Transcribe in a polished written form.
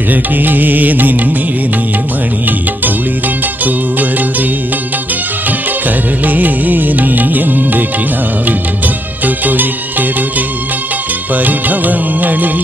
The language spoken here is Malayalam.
അഴകേ നിൻമിഴി നീർമണി കുളിരിൽ തൂവരുതേ. കരളേ നീ എൻ്റെ കിനാവിൽ മുത്തുകൊഴിക്കരുതേ. പരിഭവങ്ങളിൽ